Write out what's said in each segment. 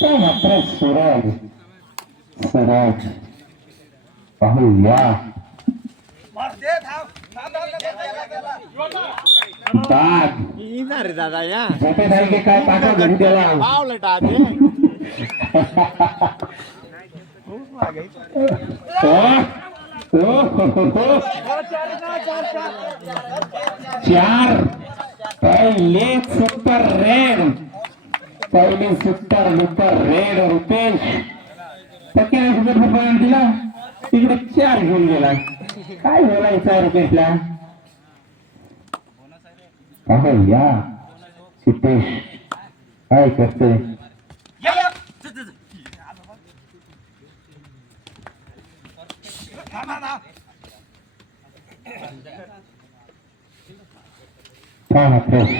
तो मात्र सूरज सूरज पाहूया बाद रे दादा या झोपे सारखे काय पाठवा घरी त्याला पावलं टाके चार पहिले सुपर रेड पहिले सुपर रेड रुपेश पक्क्याने सुपर पॉईंट दिला तिकडे 4 घेऊन गेला काय बोलायचं रुपेशला या सिद्धेश काय करतोय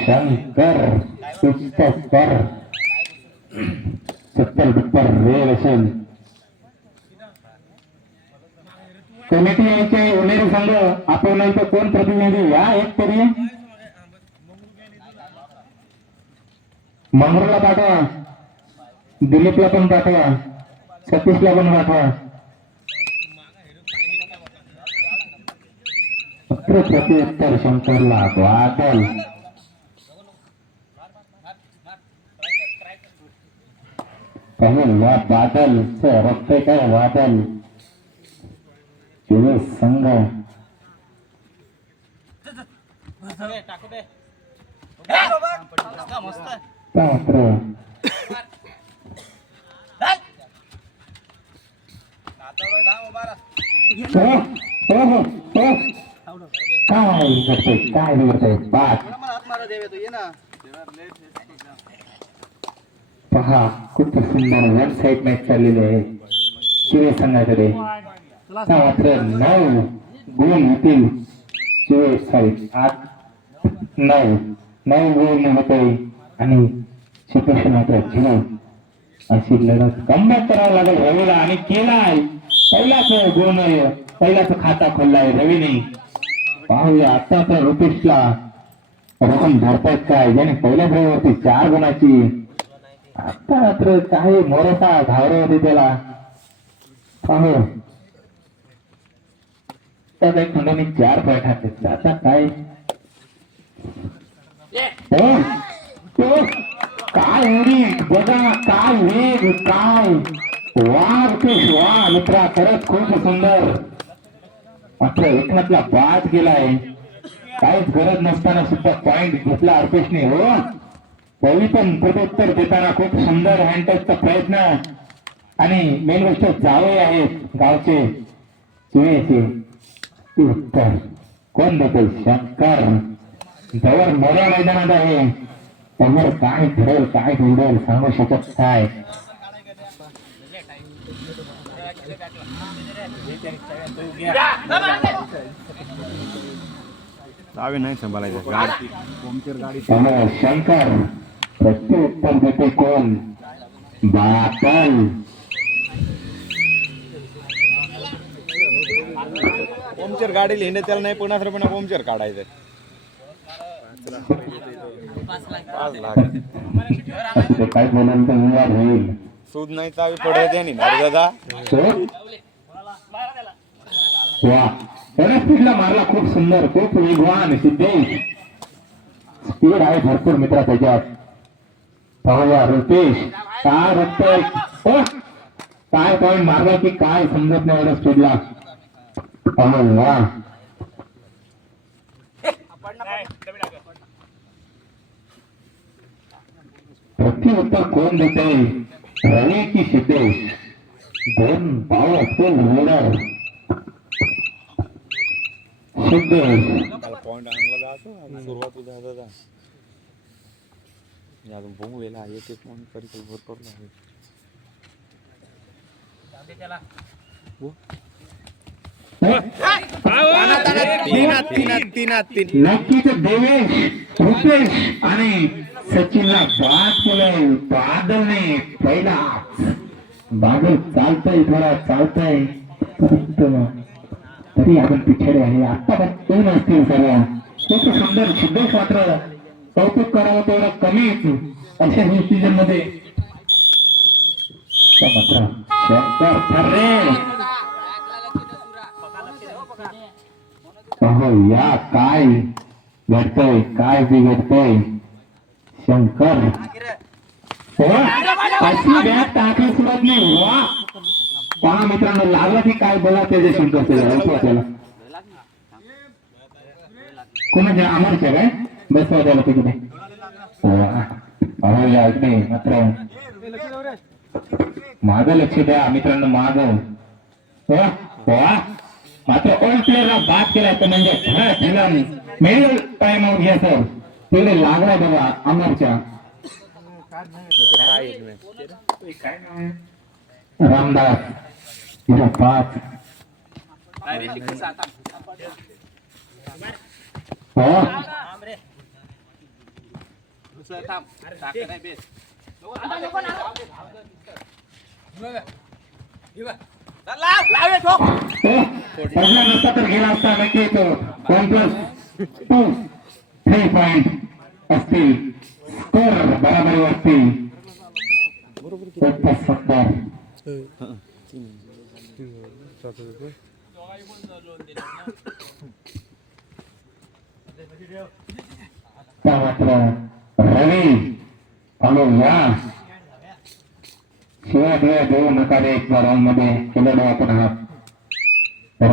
शंकर सुपर डुपर रेड असेल कमिटी यायचे उन्हेरी संघ आपण इथं कोण प्रतिनिधी या एक तरी मंगरूला पाठवा दिलीपला पण पाठवा सतीशला पण पाठवा पत्र प्रत्युत्तर शंकरला बादल या बादल रक्ते काय बादल संघ पात्र काय करतोय पाच पहा खूप सुंदर वन साइड मॅच चाललेली आहे शिवे संघाकडे मात्र 9 गुण होतील शिवे साईड 9 गुण होते आणि शिपेश मात्र 0 अशी लढत कमबॅक करावं लागेल रवीला आणि केलाय पहिलाच गुण पहिलाच खाता खोललाय रवीने पाहूया आता तर रुपेशला रक्कम धरतायत काय ज्याने पहिल्या खेळावरती 4 गुणाची आता मात्र काही मोरसा घावरे होते त्याला पाहू त्या खंडोनी 4 पॉईंट हाकले आता काय काय उडी बघा काय वेग काय वा रुपेश वा मित्रा खरंच खूप सुंदर मात्र एकनाथला बाद गेलाय काहीच गरज नसताना सुद्धा पॉइंट घेतला रुपेशने हो पहिली पण प्रत्युत्तर देताना खूप सुंदर हँडटचचा प्रयत्न आणि मेन गोष्ट जावे आहेत गावचे चुळेचे उत्तर कोण देते शंकर जवळ मोठ्या मैदानात आहे समोर काय घडेल काय घडेल सांगू शकत काय नाही सांभाळायचं गाडी शंकर प्रत्युत्तर देते कोण बातल पंक्चर गाडी लिहिणे त्याला नाही 50 रुपये पंक्चर काढायचं 5 लाख काय बोलाल तर विवाद होईल सूद नाही चावी पडे त्याने दादा वा स्पीडला मारला खूप सुंदर खूप वेगवान सिद्धेश स्पीड आहे भरपूर मित्रा त्याच्यात पाहूया रुपेश काय बघतोय काय पॉइंट मारला की काय समजत नाही एवढ्या स्पीडला पाहूया प्रत्युत्तर कोण देते रवी की Siddhesh 2 powerful leader Siddhesh point आणला जातो सुरुवात दादा अजून बघू वेळेला एक पॉइंट करी भरपूर आहे नक्कीच देवेश रुपेश आणि सचिनला बाद केलंय बादलने पहिला बादल चालतंय थोडा चालतंय तरी आपण पिछाडे आहे आता पण 2 असतील सर्व खूप सुंदर सिद्धेश मात्र कौतुक करावं तेवढं कमी अशा सीझन मध्ये तर मात्र शंकर ठरले. अहो या काय घडतंय, काय बिघडतंय शंकर. हो, अशी बॅट टाकली सुरत नाही. वा पहा मित्रांनो, लागला की काय बघा त्याच्या शंकर त्याला कोणाच्या अमरच्या काय बसवा त्याला तिकडे. अहो या इकडे मात्र माग लक्ष द्या मित्रांनो, माग. मात्र ओल्ड प्लेअरला बाद केला तर म्हणजे मिडल टाइम आउट घ्या सर. तिकडे लागलाय बघा अमरच्या. रामदास 05. हो पडला नसता तर गेला असता नक्की. तो 1+2 3 पॉइंट असतील. स्कोर बराबरीवरती 70. मात्र रवी हॅलो या शिवाय दिवाय देऊ नका रे. राऊंड मध्ये केलेलं आपण आहात तर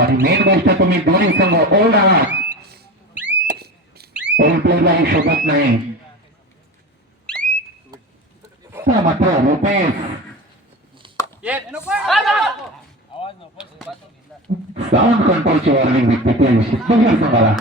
आणि मेन गोष्ट तुम्ही दोन्ही संघ ओल्ड आहात. ओल्ड प्लेअरलाही शोधत नाही. मात्र रुपेश साऊंड कंट्रोलची वॉर्निंग देते शिकवलं तुम्हाला.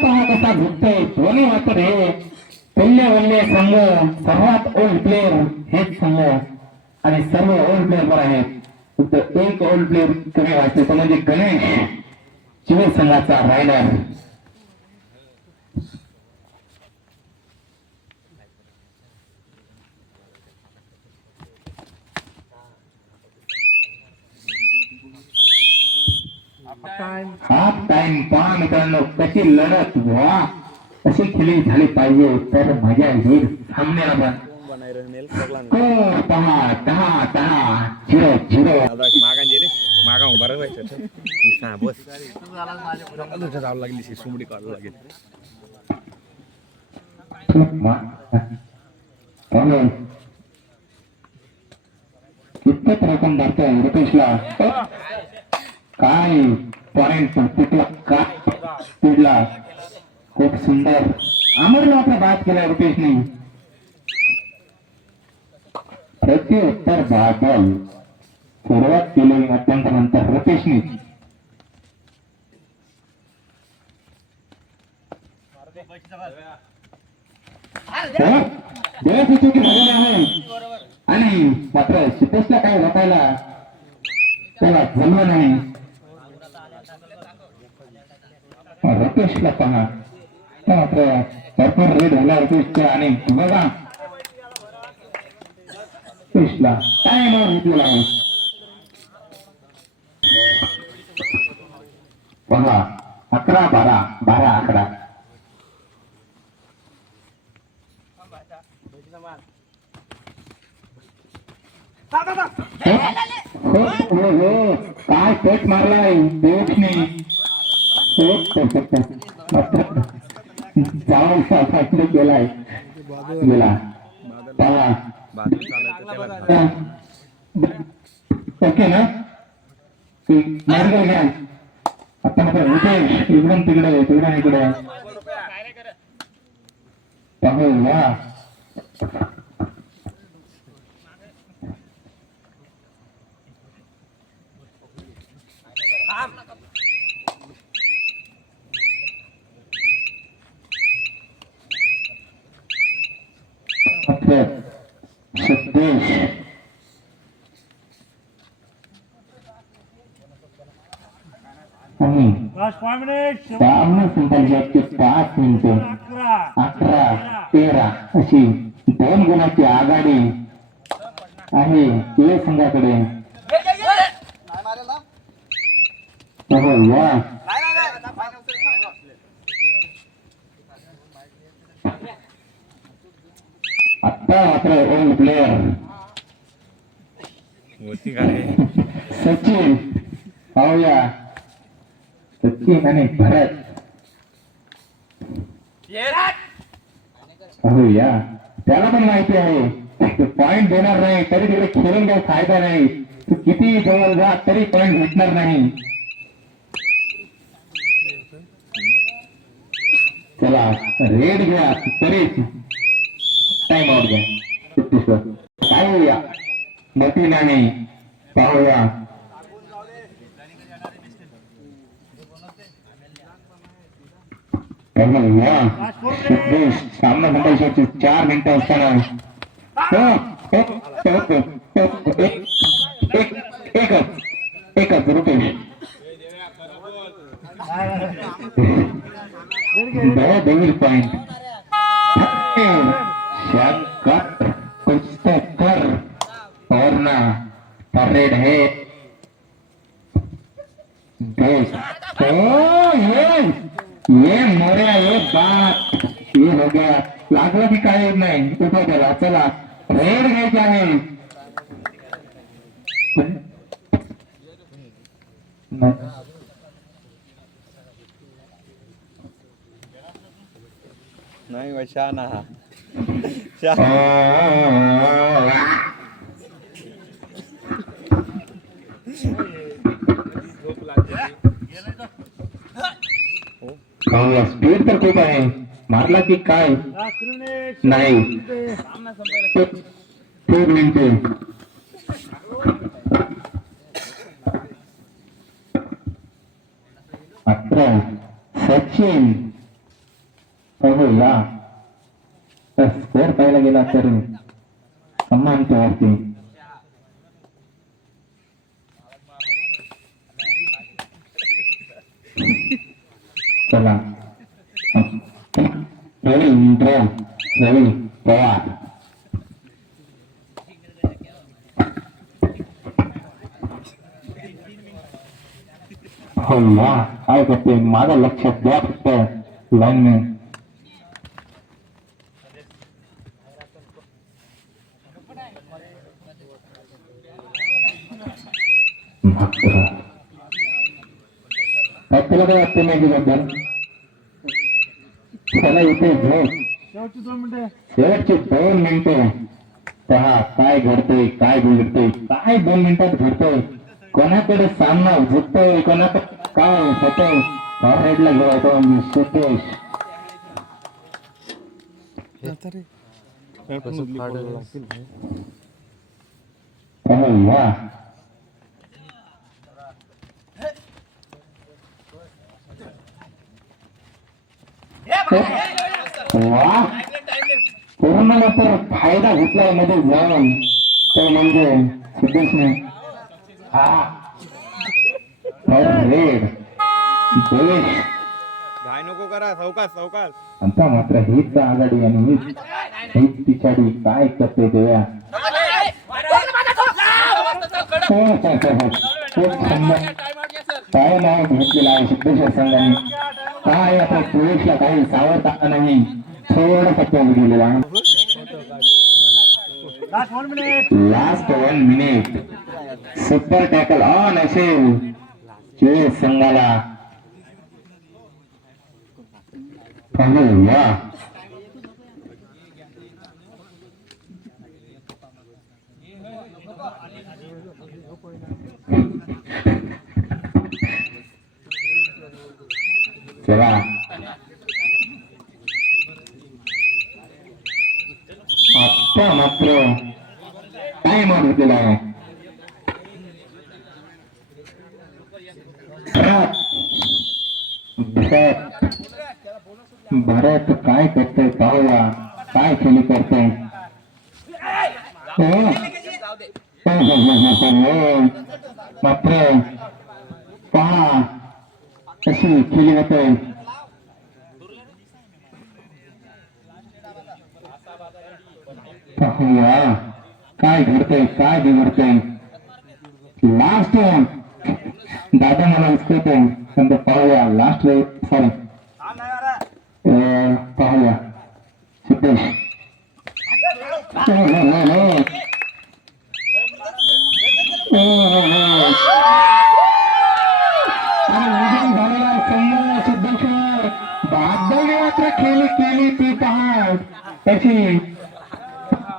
पहा कसा झुकतोय दोन्ही. मात्र हे पहिल्या वल्ले संघ सर्वात ओल्ड प्लेअर हेच संघ आणि सर्व ओल्ड प्लेअर वर आहेत. फक्त एक ओल्ड प्लेअर कमी वाचते तो म्हणजे गणेश शिव संघाचा रायडर. हाफ टाइम पहा मित्रांनो कशी लढत वा कशी खेळी झाली पाहिजे तर मजा येईल सामन्याला. पण पहा 10-0. मागा बरं व्हायचं बस जावं लागली सुमडी काढू लागेल. कितपत रक्कम धरतोय रुपेशला. काय पॉइंट तिथला काय स्पीडला खूप सुंदर. अमरला आता बाद केला रुपेशने. प्रत्युत्तर बादल सुरुवात केली मध्यंतरानंतर रुपेशने. देवाची चुकी झालेली आहे आणि मात्र सिद्धेशला काय वाटायला त्याला जमलं नाही. रुपेशला पहा मात्र भरपूर रेड झाला रुपेशचा आणि बघा रुपेशला टाइम घेतलेला आहे. पहा 11-12 12-11. काय पेट मारलाय देवने. जाऊन गेलाय गेला. ओके ना घ्या आता मात्र रुपेश इकडून तिकडे तिकडून इकडे. पाहूया सिद्धेश आणि सामने संघाचे 5 मिनिटं 11-13 अशी 2 गुणाची आघाडी आहे युवा संघाकडे. पाहूया आता मात्र ओल्ड प्लेयर होती काय सचिन पाहूया सचिन आणि भरत पाहूया त्याला पण माहिती आहे पॉइंट देणार नाही तरी तिकडे खेळून काही फायदा नाही तू किती जवळ जा तरी पॉइंट भेटणार नाही चला रेड घ्या तरी टाइम आउट घ्या पाहूया मोठी नाही पाहूया सामना संघर्षाची 4 मिनिटं असताना एकच रुपये डेविल पॉइंट कुछ तो कर और ना रेड है ये मोऱ्या ये बात ये हो गया लागला की काय नाही उभा केला चला रेड घ्यायचा आहे नाही बा, शहाणा हा स्पीड तर खूप आहे मारला की काय नाही 4 मिनिटे मात्र सचिन पाहूया स्कोर पाहायला गेला तर समानच्या वरती चला रवी पवार हो या काय करते माझं लक्ष द्या फक्त लाईन तुला काय वाटते मॅगी बद्दल त्याला इथे शेवटचे 2 मिनिटे पहा काय घडतंय काय बिघडतंय काय 2 मिनिटात घडतंय कोणाकडे सामना झुकतोय कोणाकडे काय होतंय फॉरहेडला गेला सुतेश वा वा पूर्ण तर फायदा घेतलाय मध्ये जाऊन तो म्हणजे सिद्धेशने रेड देश घाय नको करा सावकाश सावकाश आता मात्र हीच आघाडी आणि हीच पिछाडी काय करते देव्या काय नाव घेतलेलं आहे सिद्धेश्वर संघाने काय आता सुरेशला काही सावरता नाही थोडं पटवून गेलेला last 1 minute super tackle on असेल चोवीस संघाला पाहूया चला आता मात्र टाइम आउट घेतलेला आहे भारत काय करतोय पाहूया काय खेळी करतोय मात्र पहा कशी खेळी होतोय पाहूया काय घडतंय काय बिघडतंय लास्ट दादा मला उचलतो पण पाहूया लास्ट वेळ सॉरी पाहूया सिद्धेश आणि निधन झालेला संघ सिद्धेश्वर बादलने मात्र खेळी केली ती पहा त्याची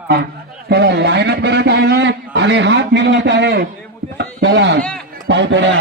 त्याला लाईनअप करत आहे आणि हात मिळवत आहे त्याला पाय थोडा